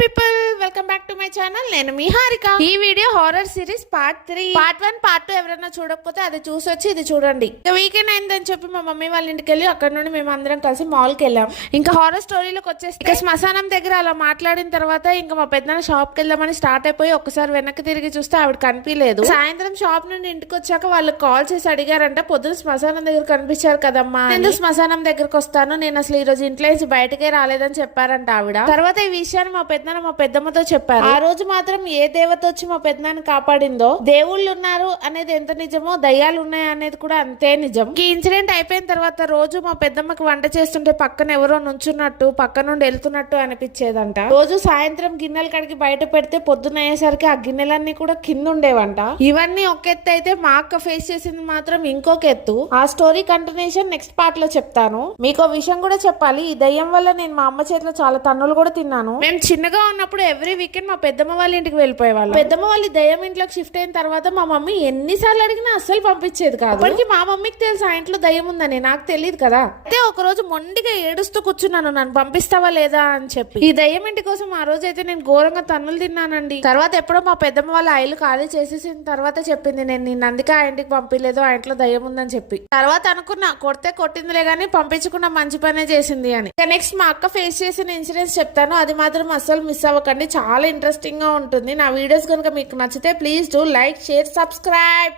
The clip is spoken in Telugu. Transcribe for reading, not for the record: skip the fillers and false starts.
People, welcome back to my channel. నేను మీ హారిక. ఈ video horror series part 3. Part 1 part 2 ఎవరైనా చూడకపోతే అది చూసొచ్చి ఇది చూడండి. వీకెండ్ అయిందని చెప్పి మా మమ్మీ వాళ్ళ ఇంటికి వెళ్ళి అక్కడ నుండి మేము అందరం కలిసి మాల్ కి వెళ్ళాం. ఇంకా హారర్ స్టోరీలోకి వచ్చేసి ఇక శ్మశానం దగ్గర అలా మాట్లాడిన తర్వాత ఇంకా మా పెద్దనాన్న షాప్ కి వెళ్దామని స్టార్ట్ అయిపోయి ఒకసారి వెనక్కి తిరిగి చూస్తే ఆవిడ కనిపించలేదు. సాయంత్రం షాప్ నుండి ఇంటికి వచ్చాక వాళ్ళు కాల్ చేసి అడిగారంట, పొద్దున శ్మశానం దగ్గర కనిపించారు కదమ్మా, ఎందుకు శ్మశానం దగ్గరకు వస్తాను, నేను అసలు ఈ రోజు ఇంట్లో నుంచి బయటకే రాలేదని చెప్పారంట ఆవిడ. తర్వాత ఈ విషయాన్ని మా పెద్దనాన్న మా పెద్దమ్మతో చెప్పారు. ఆ రోజు మాత్రం ఏ దేవత వచ్చి మా పెద్దనాన్ని కాపాడిందో, దేవుళ్ళు ఉన్నారు అనేది ఎంత నిజమో దయ్యాలు ఉన్నాయి అనేది కూడా అంతే నిజం. ఈ ఇన్సిడెంట్ అయిపోయిన తర్వాత రోజు మా పెద్దమ్మకి వంట చేస్తుంటే పక్కన ఎవరో నుంచున్నట్టు పక్క నుండి వెళ్తున్నట్టు అనిపించేదంట. రోజు సాయంత్రం గిన్నెలు కడిగి బయట పెడితే పొద్దున అయ్యేసరికి ఆ గిన్నెలన్నీ కూడా కింద ఉండేవంట. ఇవన్నీ ఒక ఎత్తు అయితే మా అక్క ఫేస్ చేసింది మాత్రం ఇంకొక ఎత్తు. ఆ స్టోరీ కంటిన్యూషన్ నెక్స్ట్ పార్ట్ లో చెప్తాను. మీకు విషయం కూడా చెప్పాలి, ఈ దయ్యం వల్ల నేను మా అమ్మ చేతిలో చాలా తన్నులు కూడా తిన్నాను. మేము చిన్నగా ఉన్నప్పుడు ఎవ్రీ వీకెండ్ మా పెద్దమ్మ వాళ్ళ ఇంటికి వెళ్ళిపోయేవాళ్ళం. పెద్దమ్మ వాళ్ళ దయ్యం ఇంట్లోకి షిఫ్ట్ అయిన తర్వాత మా మమ్మీ ఎన్నిసార్లు అడిగినా అస్సలు పంపించేది కాదు. అప్పటికి మా మమ్మీకి తెలుసు ఆ ఇంట్లో దయ్యం ఉందని, నాకు తెలియదు కదా. అయితే ఒక రోజు మొండిగా ఏడుస్తూ కూర్చున్నాను, నన్ను పంపిస్తావా లేదా అని చెప్పి. ఈ దయ్యం ఇంటి కోసం ఆ రోజు అయితే నేను ఘోరంగా తన్నులు తిన్నానండి. తర్వాత ఎప్పుడో మా పెద్దమ్మ వాళ్ళ ఆయిల్ ఖాళీ చేసేసిన తర్వాత చెప్పింది, నేను నిన్న అందుకే ఆ ఇంటికి పంపించలేదు, ఆ ఇంట్లో దయ్యం ఉందని చెప్పి. తర్వాత అనుకున్నా కొడితే కొట్టిందిలే గానీ పంపించకుండా మంచి పనే చేసింది అని. నెక్స్ట్ మా అక్క ఫేస్ చేసిన ఇన్సిడెంట్స్ చెప్తాను, అది మాత్రం అస్సలు మిస్ అవ్వకండి, చాలా ఇంట్రెస్టింగ్ గా ఉంటుంది. నా వీడియోస్ కనుక మీకు నచ్చితే please do like, share, subscribe.